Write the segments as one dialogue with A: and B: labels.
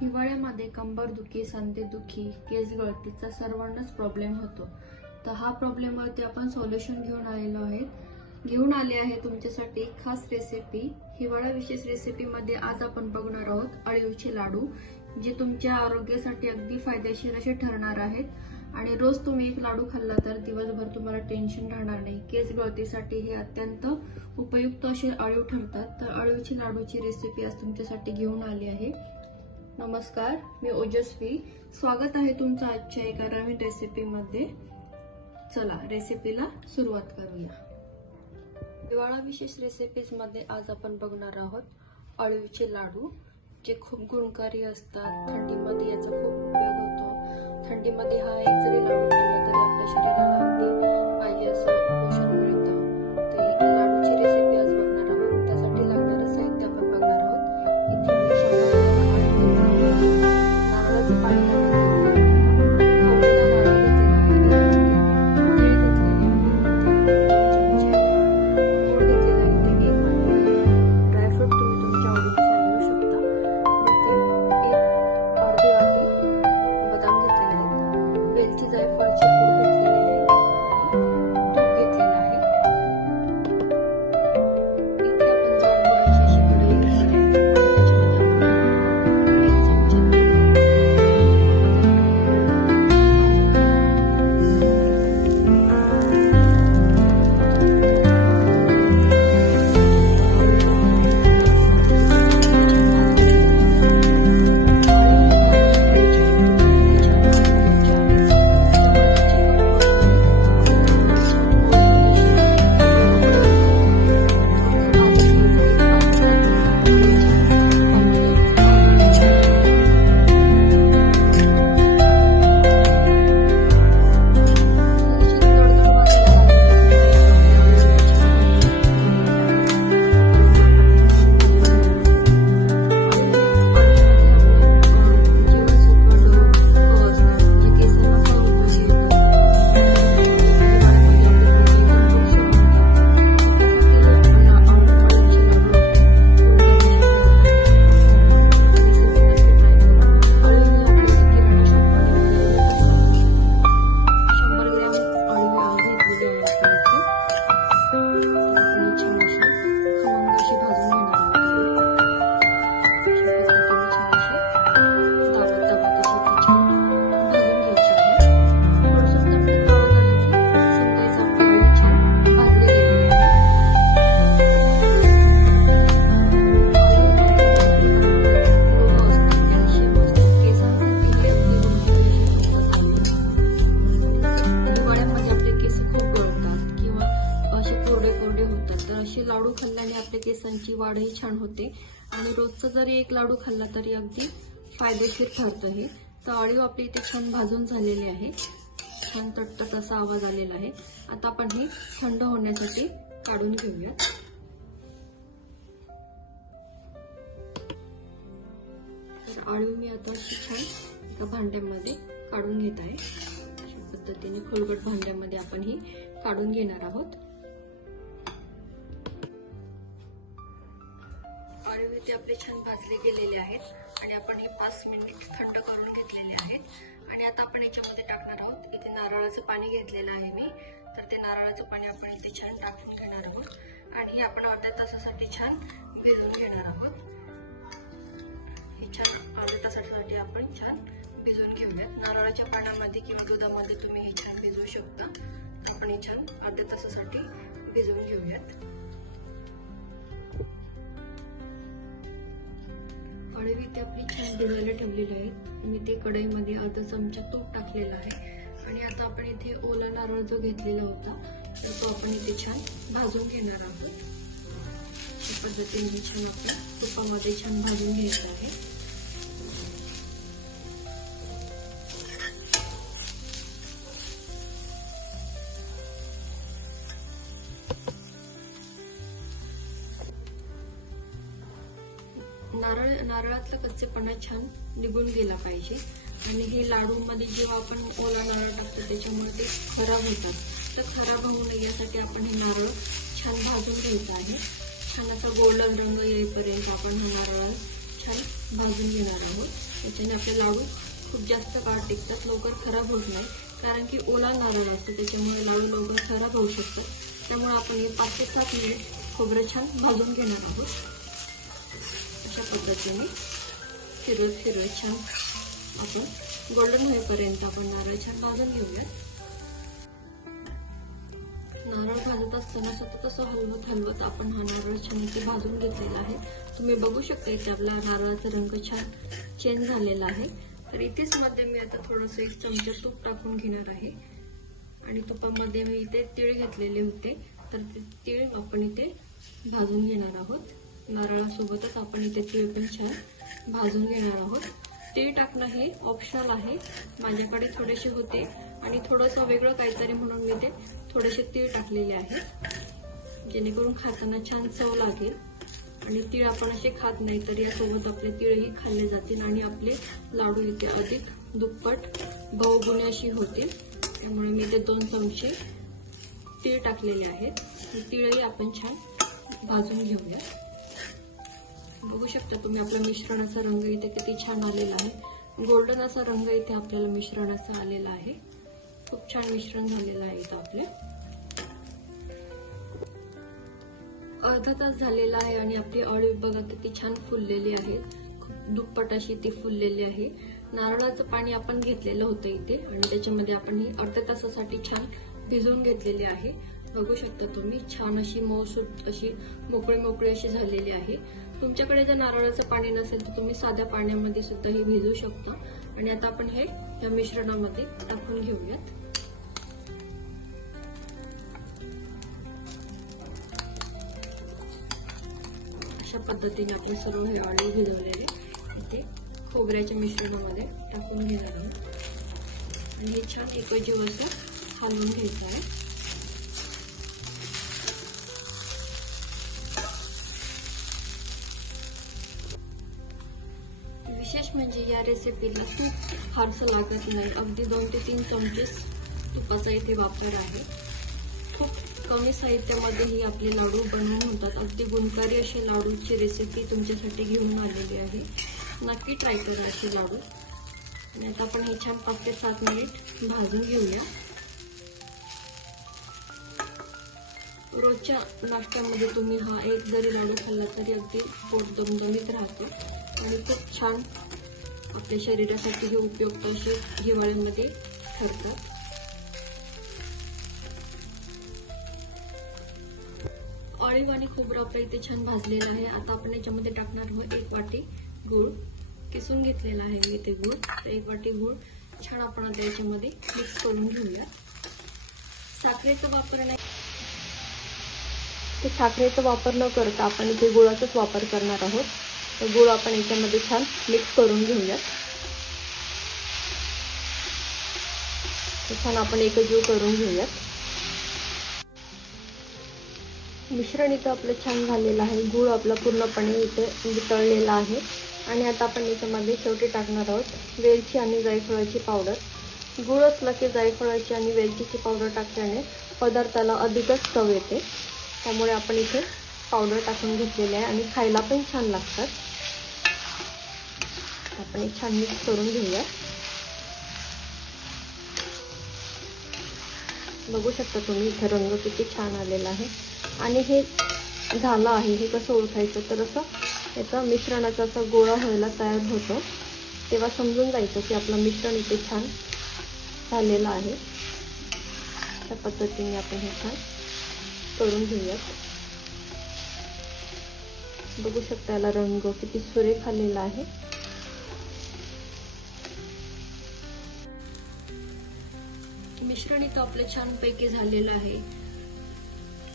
A: हिवाळ्यामध्ये कंबरदुखी संधेदुखी केस गळतीचा सर्वांनाच प्रॉब्लेम होतो. तर हा प्रॉब्लेमवरती आपण सोल्युशन घेऊन आलेलो आहे घेऊन आले आहे तुमच्यासाठी एक खास रेसिपी हिवाळा विशेष रेसिपीमध्ये आज आपण बघणार आहोत अळीवचे लाडू जे तुमच्या आरोग्यासाठी अगदी फायदेशीर असे ठरणार आहेत. आणि रोज तुम्ही एक लाडू खाल्ला तर दिवसभर तुम्हाला टेन्शन राहणार नाही. केस गळतीसाठी हे अत्यंत उपयुक्त असे अळीव ठरतात. तर अळीवची लाडूची रेसिपी आज तुमच्यासाठी घेऊन आली आहे. नमस्कार मी ओजस्वी. स्वागत आहे तुमचं आजच्या एका नवीन रेसिपीमध्ये चला रेसिपीला सुरुवात करूया. हिवाळा विशेष रेसिपीजमध्ये आज आपण बघणार आहोत अळूचे लाडू जे खूप गुणकारी असतात. थंडीमध्ये याचा खूप उपयोग होतो. थंडीमध्ये हा एक जरी लाडू केला तरी वाढही छान होते. आणि रोजचा जरी एक लाडू खाल्ला तरी अगदी फायदेशीर ठरतं हे. तर अळीव आपली इथे छान भाजून झालेली आहे. छान तटतट असा आवाज आलेला आहे. आता आपण हे थंड होण्यासाठी काढून घेऊयात तर अळीव मी आता अशी छान एका भांड्यामध्ये काढून घेत आहे. अशा पद्धतीने खोलगट भांड्यामध्ये आपण ही काढून घेणार आहोत. हे थंड करून घेतलेले आहेत. आणि आता आपण याच्यामध्ये टाकणार आहोत. इथे नारळाचं पाणी घेतलेलं आहे मी. तर ते नारळाचं पाणी आपण इथे छान टाकून घेणार आहोत. आणि हे आपण अर्ध्या तासासाठी छान भिजवून घेणार आहोत. हे छान अर्ध्या तासासाठी आपण छान भिजवून घेऊयात. नारळाच्या पाण्यामध्ये किंवा दुधामध्ये तुम्ही हे छान भिजवू शकता. आपण हे छान अर्ध्या तासासाठी भिजवून घेऊयात. अळवी ते आपली छान भिजायला ठेवलेली आहेत. मी ते कढईमध्ये अर्धा चमचा तूप टाकलेला आहे. आणि आता आपण इथे ओला नारळ जो घेतलेला होता तर तो आपण इथे छान भाजून घेणार आहोत. अशा पद्धतीने छान आपल्या तुपामध्ये छान भाजून घ्यायचं आहे. नारळातला कच्चेपणा छान निघून गेला पाहिजे. आणि हे लाडूमध्ये जेव्हा आपण ओला नारळ टाकतो त्याच्यामुळे ते खराब होतात. तर खराब होऊ नये यासाठी आपण हे नारळ छान भाजून घ्यायचं आहे. छान असा गोल्डन रंग येईपर्यंत आपण हा नारळ छान भाजून घेणार आहोत. त्याच्याने आपले लाडू खूप जास्त काळ टिकतात लवकर खराब होत नाही. कारण की ओला नारळ असतो त्याच्यामुळे लाडू लवकर खराब होऊ शकतात. त्यामुळे आपण हे पाच ते सात मिनिट खोबरं छान भाजून घेणार आहोत. अशा पद्धतीने फिरत फिरत छान आपण गोल्डन होईपर्यंत आपण नारळ छान भाजून घेऊया नारळ भाजत असताना सतत असं हलवत हलवत आपण हा नारळ छान इथे भाजून घेतलेला आहे. तुम्ही बघू शकता इथे आपला नारळाचा रंग छान चेंज झालेला आहे. तर इथेच मध्ये मी आता थोडंसं एक चमचा तूप टाकून घेणार आहे. आणि तुपामध्ये मी इथे तीळ घेतलेले होते. तर ते तीळ आपण इथे भाजून घेणार आहोत. नारळासोबतच आपण इथे तीळ पण छान भाजून घेणार आहोत. तीळ टाकणं हे ऑप्शनल आहे. माझ्याकडे थोडेसे होते आणि थोडंसं वेगळं काहीतरी म्हणून मी ते थोडेसे तीळ टाकलेले आहेत जेणेकरून खाताना छान चव लागेल. आणि तीळ आपण असे खात नाही तर यासोबत आपले तीळही खाल्ले जातील आणि आपले लाडू इथे अधिक दुप्पट बहुगुणे अशी होतील. त्यामुळे मी ते दोन चमचे तीळ टाकलेले आहेत. तीळही आपण छान भाजून घेऊया. बघू शकता तुम्ही आपला मिश्रणाचा रंग इथे किती छान आलेला आहे. गोल्डन असा रंग इथे आपल्याला मिश्रणाचा आलेला आहे. खूप छान मिश्रण झालेलं आहे इथं आपले. अर्धा तास झालेला आहे आणि आपली अळी बघा किती छान फुललेली आहे. खूप दुप्पट अशी ती फुललेली आहे. नारळाचं पाणी आपण घेतलेलं होतं इथे आणि त्याच्यामध्ये आपण ही अर्ध्या तासासाठी छान भिजवून घेतलेली आहे. बघू शकता तुम्ही छान अशी मऊसूत अशी मोकळी मोकळी अशी झालेली आहे. तुमच्याकडे जर नारळाचं पाणी नसेल तर तुम्ही साध्या पाण्यामध्ये सुद्धा हे भिजू शकता. आणि आता आपण हे या मिश्रणामध्ये टाकून घेऊयात. अशा पद्धतीने आपण सर्व हे ऑलिव्ह भिजवलेले इथे खोबऱ्याच्या मिश्रणामध्ये टाकून घेणार आहोत. आणि हे छान एकजीव असं हलवून घ्यायचं आहे. रेसिपीला खूप फारसं लागत नाही. अगदी दोन ते तीन चमचेच तुपाचा इथे वापर आहे. खूप कमी साहित्यामध्ये ही आपले लाडू बनवून होतात. अगदी गुणकारी अशी लाडूची रेसिपी तुमच्यासाठी घेऊन आलेली आहे. नक्की ट्राय करा असे लाडू. आणि आता आपण हे छान पाच ते सात मिनिट भाजून घेऊया. रोजच्या नाश्त्यामध्ये तुम्ही हा एक जरी लाडू खाल्ला तरी अगदी पोट दमदमीत राहतो. आणि खूप छान आपल्या शरीरासाठी हे उपयुक्त असे हिवाळ्यामध्ये ठरतात ऑलिव्ह आणि खोबरं आपलं इथे छान भाजलेलं आहे. आता आपण याच्यामध्ये टाकणार आहोत एक वाटी गूळ. किसून घेतलेला आहे मी इथे गूळ. तर एक वाटी गूळ छान आपण आता याच्यामध्ये मिक्स करून घेऊया. साखरेचा वापर नाही.
B: ते साखरेचा वापर न करता आपण इथे गुळाचाच वापर करणार आहोत. तर गुळ आपण याच्यामध्ये छान मिक्स करून घेऊयात. छान आपण एकजीव करून घेऊयात. मिश्रण इथं आपलं छान झालेलं आहे. गुळ आपला पूर्णपणे इथे म्हणजे वितळलेला आहे. आणि आता आपण याच्यामध्ये शेवटी टाकणार आहोत वेलची आणि जायफळाची पावडर गुळ असला की जायफळाची आणि वेलचीची पावडर टाकल्याने पदार्थाला अधिकच चव येते. त्यामुळे आपण इथे पावडर टाकून घेतलेले आहे आणि खायला पण छान लागतात. आपण एक छान मिक्स करून घेऊया. बघू शकता तुम्ही इथे रंग किती छान आलेला आहे. आणि हे झालं आहे हे कसं ओळखायचं? तर असं याचा मिश्रणाचा असा गोळा व्हायला तयार होतो. तेव्हा समजून जायचं की आपलं मिश्रण इथे छान झालेलं आहे. त्या पद्धतीने आपण हे छान करून घेऊयात. बघू शकता याला रंग किती सुरेख आलेला आहे.
A: मिश्रण इथं आपलं छानपैकी झालेलं आहे.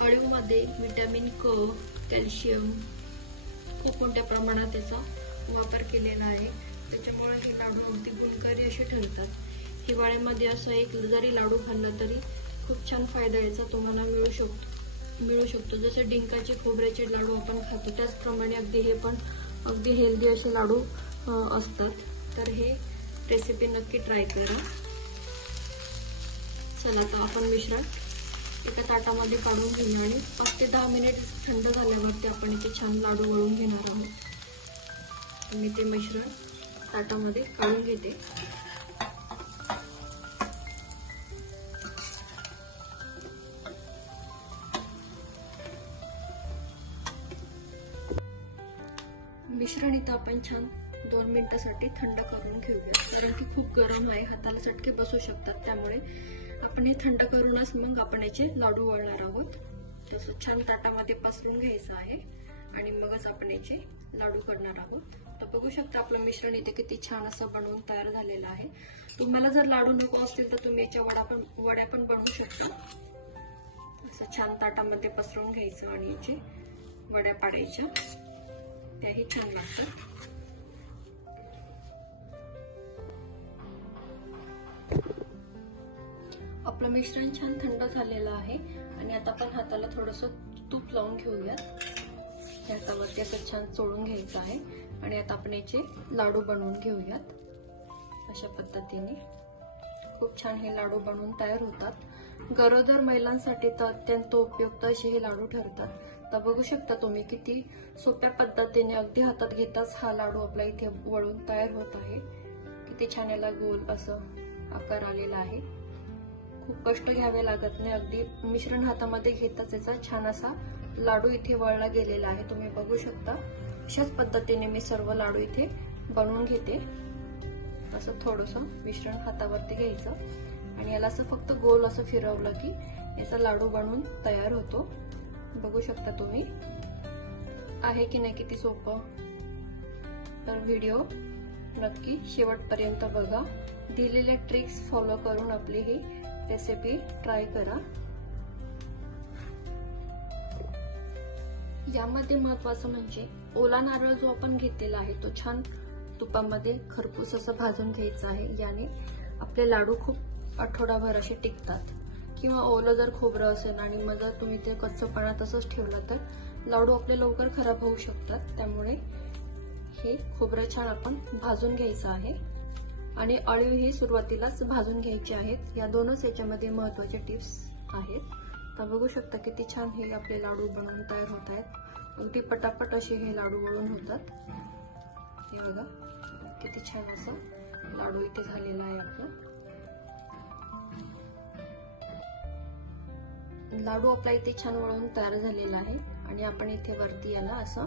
A: अळीवमध्ये विटॅमिन क कॅल्शियम खूप मोठ्या प्रमाणात त्याचा वापर केलेला आहे. त्याच्यामुळे हे लाडू अगदी गुणकारी असे ठरतात. हिवाळ्यामध्ये असं एक जरी लाडू खाल्ला तरी खूप छान फायदा याचा तुम्हाला मिळू शकतो मिळू शकतो. जसे डिंकाचे खोबऱ्याचे लाडू आपण खातो त्याचप्रमाणे अगदी हे पण अगदी हेल्दी असे लाडू असतात. तर हे रेसिपी नक्की ट्राय करा. चला आता आपण मिश्रण एका ताटामध्ये काढून घेऊ आणि पाच ते दहा मिनिट थंड झाल्यावरती आपण इथे छान लाडू वळून घेणार आहोत. मी ते मिश्रण ताटामध्ये काढून घेते. मिश्रण इथं आपण छान दोन मिनिटासाठी थंड करून घेऊया. कारण की खूप गरम आहे हाताला चटके बसू शकतात त्यामुळे आपण हे थंड करूनच मग आपण याचे लाडू वळणार आहोत. तसं छान ताटामध्ये पसरून घ्यायचं आहे. आणि मगच आपण याचे लाडू करणार आहोत. तर बघू शकता आपलं मिश्रण इथे किती छान असं बनवून तयार झालेलं आहे. तुम्हाला जर लाडू नको असतील तर तुम्ही याच्या वडा पण वड्या पण बनवू शकता. असं छान ताटामध्ये पसरून घ्यायचं आणि याचे वड्या पाडायच्या. त्याही छान लागतात. आपलं मिश्रण छान थंड झालेलं आहे. आणि आता आपण हाताला थोडस तूप लावून घेऊयात. हे हातावरती असं छान चोळून घ्यायचं आहे. आणि आता आपण याचे लाडू बनवून घेऊयात. अशा पद्धतीने. खूप छान हे लाडू बनवून तयार होतात. गरोदर महिलांसाठी तर अत्यंत उपयुक्त असे हे लाडू ठरतात. तर बघू शकता तुम्ही किती सोप्या पद्धतीने अगदी हातात घेताच हा लाडू आपला इथे वळून तयार होत आहे. किती छान याला गोल असं आकार आलेला आहे. खूप कष्ट घ्यावे लागत नाही. अगदी मिश्रण हातामध्ये घेताच याचा छान असा लाडू इथे वळला गेलेला आहे. तुम्ही बघू शकता. अशाच पद्धतीने मी सर्व लाडू इथे बनवून घेते. असं थोडंसं मिश्रण हातावरती घ्यायचं. आणि याला असं फक्त गोल असं फिरवलं की याचा लाडू बनवून तयार होतो. बघू शकता तुम्ही. आहे की नाही किती सोपं? तर व्हिडिओ नक्की शेवटपर्यंत बघा. दिलेल्या ट्रिक्स फॉलो करून आपली ही रेसिपी ट्राय करा. यामध्ये महत्वाचं म्हणजे ओला नारळ जो आपण घेतलेला आहे तो छान तुपामध्ये खरपूस असं भाजून घ्यायचा आहे. याने आपले लाडू खूप आठवडाभर असे टिकतात. किंवा ओलं जर खोबरं असेल आणि मग जर तुम्ही ते कच्चपणा तसंच ठेवलं तर लाडू आपले लवकर खराब होऊ शकतात. त्यामुळे हे खोबरं छान आपण भाजून घ्यायचं आहे. आणि अळीव ही सुरुवातीलाच भाजून घ्यायची आहेत. या दोनच याच्यामध्ये महत्त्वाचे टिप्स आहेत. तर बघू शकता किती छान हे आपले लाडू बनवून तयार होत आहेत. अगदी पटापट असे हे लाडू बनवून होतात. हे बघा किती छान असं लाडू इथे झालेला आहे आपला. लाडू आपला इथे छान वळून तयार झालेला आहे. आणि आपण इथे वरती याला असं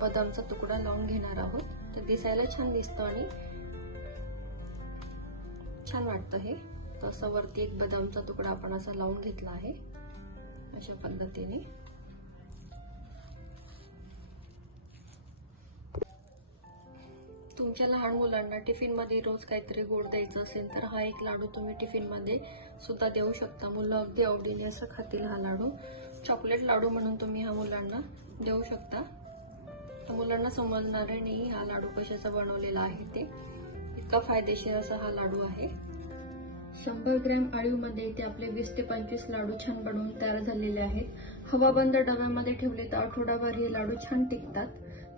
A: बदामचा तुकडा लावून घेणार आहोत. तर दिसायला छान दिसतो आणि छान वाटतं हे. तर असं वरती एक बदामचा तुकडा आपण असा लावून घेतला आहे. अशा पद्धतीने. तुमच्या लहान मुलांना टिफिनमध्ये रोज काहीतरी गोड द्यायचं असेल तर हा एक लाडू तुम्ही टिफिनमध्ये सुद्धा देऊ शकता. मुलं अगदी आवडीने असं खातील हा लाडू. चॉकलेट लाडू म्हणून तुम्ही हा मुलांना देऊ शकता. तर मुलांना समजणार नाही हा लाडू कशाचा बनवलेला आहे ते. इतका फायदेशीर असा हा लाडू आहे. शंभर ग्रॅम अळीवमध्ये इथे आपले वीस ते पंचवीस लाडू छान बनवून तयार झालेले आहेत. हवाबंद डब्यामध्ये ठेवले तर आठवडाभर हे लाडू छान टिकतात.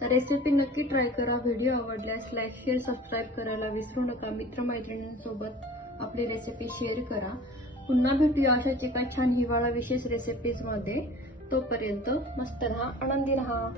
A: तर रेसिपी नक्की ट्राय करा. व्हिडिओ आवडल्यास लाईक शेअर सबस्क्राईब करायला विसरू नका. मित्रमैत्रिणींसोबत आपली रेसिपी शेअर करा. पुन्हा भेटूया अशाच एका छान हिवाळा विशेष रेसिपीजमध्ये तोपर्यंत मस्त राहा आनंदी राहा.